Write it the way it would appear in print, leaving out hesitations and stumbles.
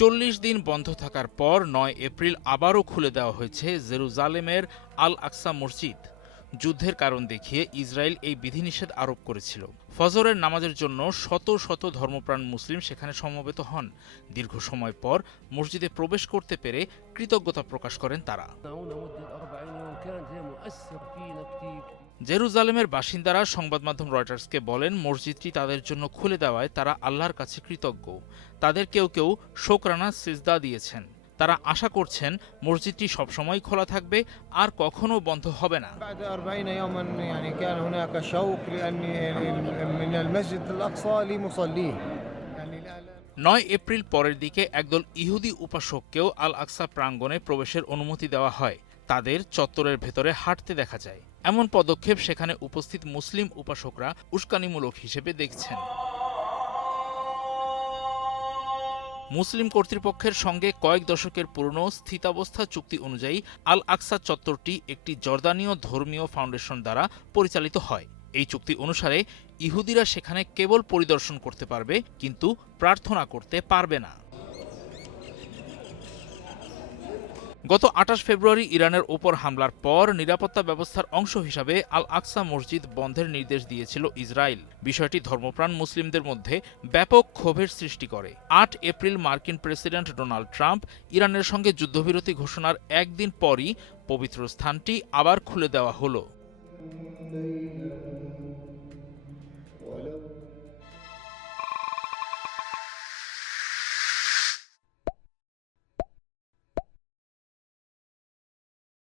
40 দিন বন্ধ থাকার পর 9 এপ্রিল আবারও খুলে দেওয়া হয়েছে জেরুজালেমের আল আকসা মসজিদ। যুদ্ধের কারণ দেখিয়ে ইসরায়েল এই বিধিনিষেধ আরোপ করেছিল। ফজরের নামাজের জন্য শত শত ধর্মপ্রাণ মুসলিম সেখানে সমবেত হন। দীর্ঘ সময় পর মসজিদে প্রবেশ করতে পেরে কৃতজ্ঞতা প্রকাশ করেন তারা। জেরুজালেমের বাসিন্দারা সংবাদ মাধ্যম রয়টার্সকে বলেন, মসজিদটি তাদের জন্য খুলে দেওয়ায় তারা আল্লাহর কাছে কৃতজ্ঞ। তাদের কেউ কেউ শোকরানা সিজদা দিয়েছেন। তারা আশা করছেন মসজিদটি সবসময় খোলা থাকবে আর কখনো বন্ধ হবে না। 9 এপ্রিল পরের দিকে একদল ইহুদি উপাসককেও আল আকসা প্রাঙ্গণে প্রবেশের অনুমতি দেওয়া হয়। তাদের চত্বরের ভেতরে হাঁটতে দেখা যায়। এমন পদক্ষেপ সেখানে উপস্থিত মুসলিম উপাসকরা উস্কানিমূলক হিসেবে দেখছেন। মুসলিম কর্তৃপক্ষের সঙ্গে কয়েক দশকের পুরনো স্থিতাবস্থা চুক্তি অনুযায়ী আল আকসা চত্বরটি একটি জর্দানীয় ধর্মীয় ফাউন্ডেশন দ্বারা পরিচালিত হয়। এই চুক্তি অনুসারে ইহুদিরা সেখানে কেবল পরিদর্শন করতে পারবে, কিন্তু প্রার্থনা করতে পারবে না। গত 28 ফেব্রুয়ারি ইরানের ওপর হামলার পর নিরাপত্তা ব্যবস্থার অংশ হিসাবে আল আকসা মসজিদ বন্ধের নির্দেশ দিয়েছিল ইসরায়েল। বিষয়টি ধর্মপ্রাণ মুসলিমদের মধ্যে ব্যাপক ক্ষোভের সৃষ্টি করে। 8 এপ্রিল মার্কিন প্রেসিডেন্ট ডোনাল্ড ট্রাম্প ইরানের সঙ্গে যুদ্ধবিরতি ঘোষণার একদিন পরই পবিত্র স্থানটি আবার খুলে দেওয়া হলো।